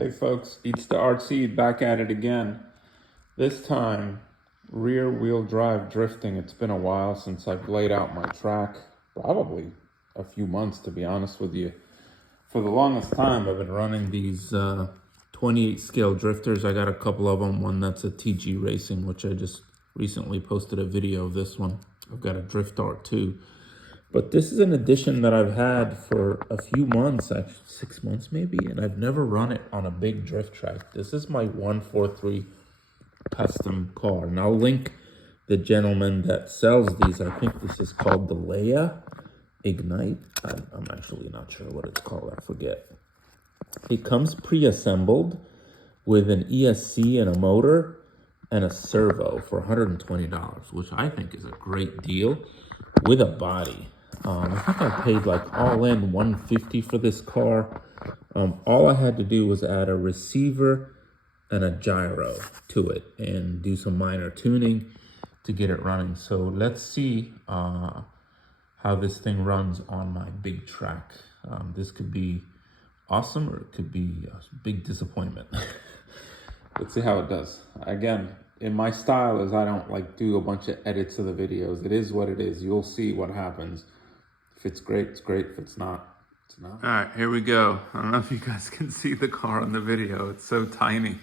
Hey folks, Eats the RC back at it again. This time, rear wheel drive drifting. It's been a while since I've laid out my track, probably a few months to be honest with you. For the longest time, I've been running these 28 scale drifters. I got a couple of them. One that's a TG Racing, which I just recently posted a video of this one. I've got a Drift Art too. But this is an edition that I've had for a few months, actually 6 months maybe, and I've never run it on a big drift track. This is my 143 custom car. And I'll link the gentleman that sells these. I think this is called the Leia Ignite. I'm actually not sure what it's called, I forget. It comes pre-assembled with an ESC and a motor and a servo for $120, which I think is a great deal with a body. I think I paid like all in $150 for this car. All I had to do was add a receiver and a gyro to it and do some minor tuning to get it running. So let's see how this thing runs on my big track. This could be awesome or it could be a big disappointment. Let's see how it does. Again, in my style is I don't like do a bunch of edits of the videos. It is what it is. You'll see what happens. If it's great, it's great. If it's not, it's not. All right, here we go. I don't know if you guys can see the car in the video. It's so tiny.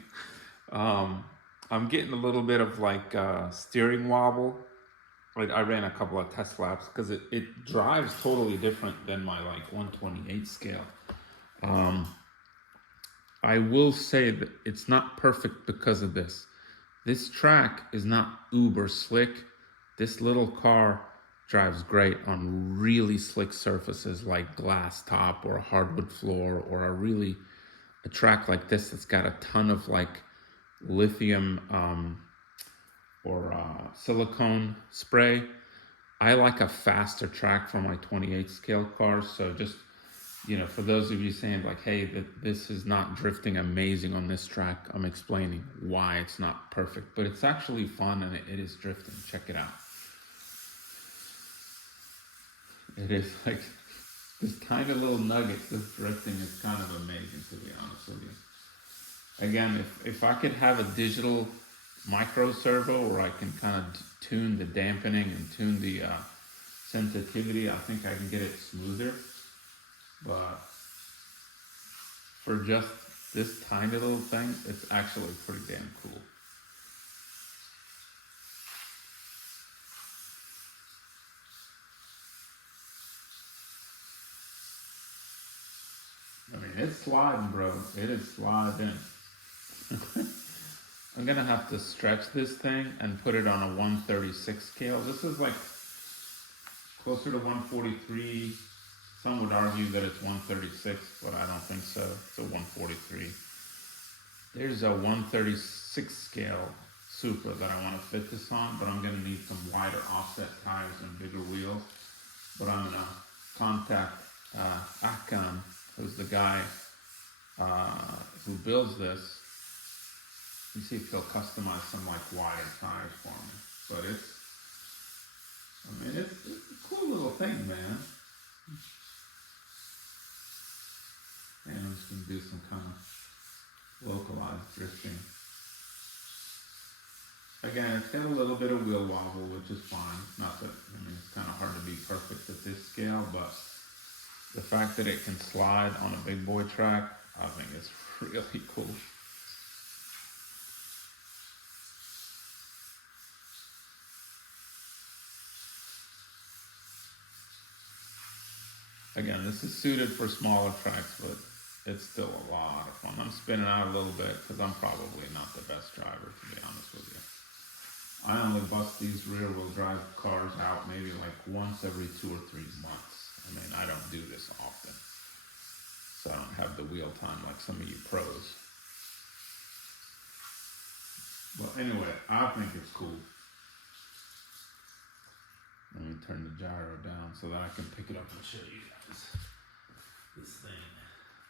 I'm getting a little bit of like steering wobble. I ran a couple of test laps because it drives totally different than my like 128 scale. I will say that it's not perfect because of this. This track is not uber slick. This little car drives great on really slick surfaces like glass top or a hardwood floor, or a track like this that's got a ton of like lithium or silicone spray. I like a faster track for my 28 scale cars. So just, you know, for those of you saying like, hey, this is not drifting amazing on this track, I'm explaining why it's not perfect, but it's actually fun and it is drifting. Check it out. It is like this tiny little nugget. This drifting is kind of amazing, to be honest with you. Again, if I could have a digital micro servo where I can kind of tune the dampening and tune the sensitivity, I think I can get it smoother. But for just this tiny little thing, it's actually pretty damn cool. I mean, it's sliding, bro. It is sliding. I'm gonna have to stretch this thing and put it on a 136 scale. This is like closer to 143. Some would argue that it's 136, but I don't think so. It's a 143. There's a 136 scale Supra that I want to fit this on, but I'm going to need some wider offset tires and bigger wheels. But I'm going to contact Akan, who's the guy who builds this, and see if he'll customize some like wider tires for me. But it's a cool little thing, man. And I'm just going to do some kind of localized drifting. Again, it's got a little bit of wheel wobble, which is fine. Not that, I mean, it's kind of hard to be perfect at this scale, but the fact that it can slide on a big boy track, I think it's really cool. Again, this is suited for smaller tracks, but it's still a lot of fun. I'm spinning out a little bit because I'm probably not the best driver, to be honest with you. I only bust these rear wheel drive cars out maybe like once every 2 or 3 months. I mean, I don't do this often, so I don't have the wheel time like some of you pros. Well, anyway, I think it's cool. Let me turn the gyro down so that I can pick it up and show you guys this thing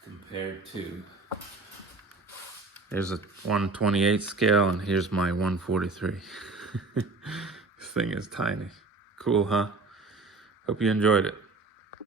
compared to. Here's a 128 scale and here's my 143. This thing is tiny. Cool, huh? Hope you enjoyed it.